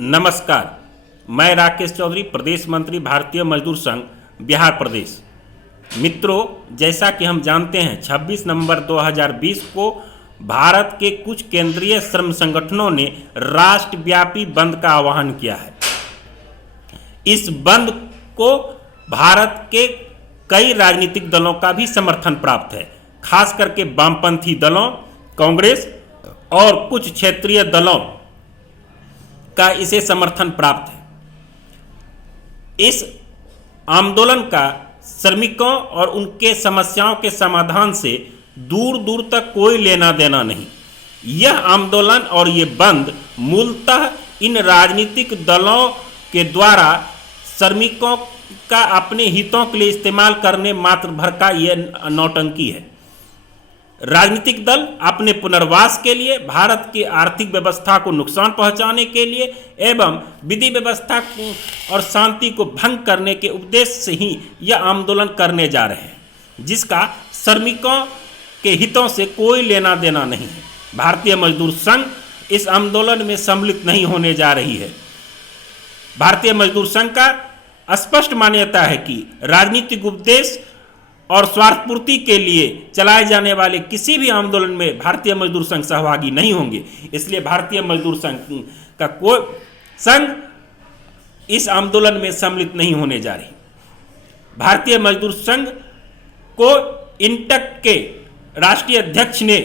नमस्कार, मैं राकेश चौधरी, प्रदेश मंत्री, भारतीय मजदूर संघ, बिहार प्रदेश। मित्रों, जैसा कि हम जानते हैं 26 नवंबर 2020 को भारत के कुछ केंद्रीय श्रम संगठनों ने राष्ट्रव्यापी बंद का आह्वान किया है। इस बंद को भारत के कई राजनीतिक दलों का भी समर्थन प्राप्त है, खास करके वामपंथी दलों, कांग्रेस और कुछ क्षेत्रीय दलों का इसे समर्थन प्राप्त है। इस आंदोलन का श्रमिकों और उनके समस्याओं के समाधान से दूर दूर तक कोई लेना देना नहीं। यह आंदोलन और ये बंद मूलतः इन राजनीतिक दलों के द्वारा श्रमिकों का अपने हितों के लिए इस्तेमाल करने मात्र भर का यह नौटंकी है। राजनीतिक दल अपने पुनर्वास के लिए, भारत की आर्थिक व्यवस्था को नुकसान पहुंचाने के लिए एवं विधि व्यवस्था और शांति को भंग करने के उद्देश्य से ही यह आंदोलन करने जा रहे हैं, जिसका श्रमिकों के हितों से कोई लेना देना नहीं है। भारतीय मजदूर संघ इस आंदोलन में सम्मिलित नहीं होने जा रही है। भारतीय मजदूर संघ का स्पष्ट मान्यता है कि राजनीतिक उद्देश्य और स्वार्थपूर्ति के लिए चलाए जाने वाले किसी भी आंदोलन में भारतीय मजदूर संघ सहभागी नहीं होंगे। इसलिए भारतीय मजदूर संघ का कोई संघ इस आंदोलन में सम्मिलित नहीं होने जा रही। भारतीय मजदूर संघ को इंटक के राष्ट्रीय अध्यक्ष ने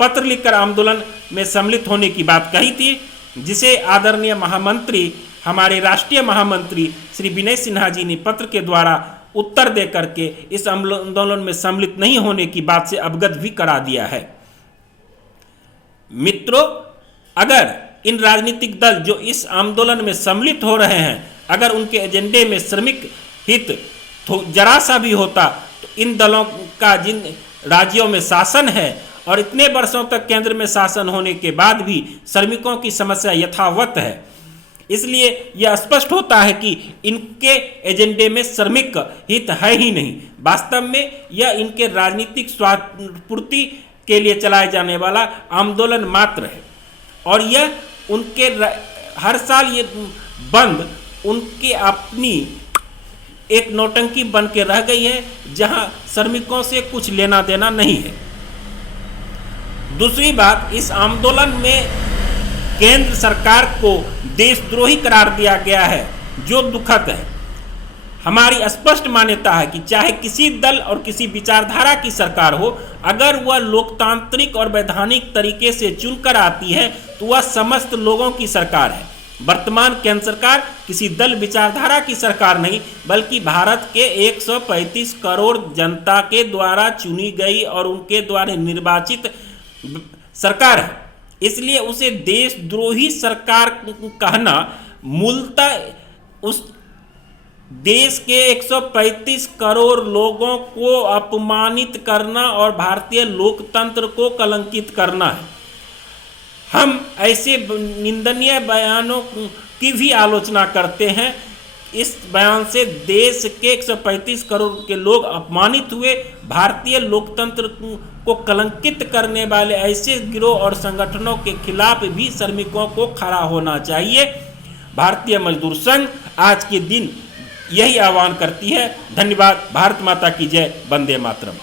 पत्र लिखकर आंदोलन में सम्मिलित होने की बात कही थी, जिसे आदरणीय महामंत्री, हमारे राष्ट्रीय महामंत्री श्री विनय सिन्हा जी ने पत्र के द्वारा उत्तर दे करके इस आंदोलन में सम्मिलित नहीं होने की बात से अवगत भी करा दिया है। मित्रों, अगर इन राजनीतिक दल जो इस आंदोलन में सम्मिलित हो रहे हैं, अगर उनके एजेंडे में श्रमिक हित जरा सा भी होता तो इन दलों का जिन राज्यों में शासन है और इतने वर्षों तक केंद्र में शासन होने के बाद भी श्रमिकों की समस्या यथावत है। इसलिए यह स्पष्ट होता है कि इनके एजेंडे में श्रमिक हित है ही नहीं। वास्तव में यह इनके राजनीतिक स्वार्थपूर्ति के लिए चलाए जाने वाला आंदोलन मात्र है और यह उनके हर साल ये बंद उनकी अपनी एक नौटंकी बन के रह गई है, जहां श्रमिकों से कुछ लेना देना नहीं है। दूसरी बात, इस आंदोलन में केंद्र सरकार को देशद्रोही करार दिया गया है, जो दुखद है। हमारी स्पष्ट मान्यता है कि चाहे किसी दल और किसी विचारधारा की सरकार हो, अगर वह लोकतांत्रिक और वैधानिक तरीके से चुनकर आती है तो वह समस्त लोगों की सरकार है। वर्तमान केंद्र सरकार किसी दल विचारधारा की सरकार नहीं, बल्कि भारत के 135 करोड़ जनता के द्वारा चुनी गई और उनके द्वारा निर्वाचित सरकार है। इसलिए उसे देशद्रोही सरकार कहना मूलतः उस देश के 135 करोड़ लोगों को अपमानित करना और भारतीय लोकतंत्र को कलंकित करना है। हम ऐसे निंदनीय बयानों की भी आलोचना करते हैं। इस बयान से देश के 135 करोड़ के लोग अपमानित हुए। भारतीय लोकतंत्र को कलंकित करने वाले ऐसे गिरोह और संगठनों के खिलाफ भी श्रमिकों को खड़ा होना चाहिए। भारतीय मजदूर संघ आज के दिन यही आह्वान करती है। धन्यवाद। भारत माता की जय। वंदे मातरम।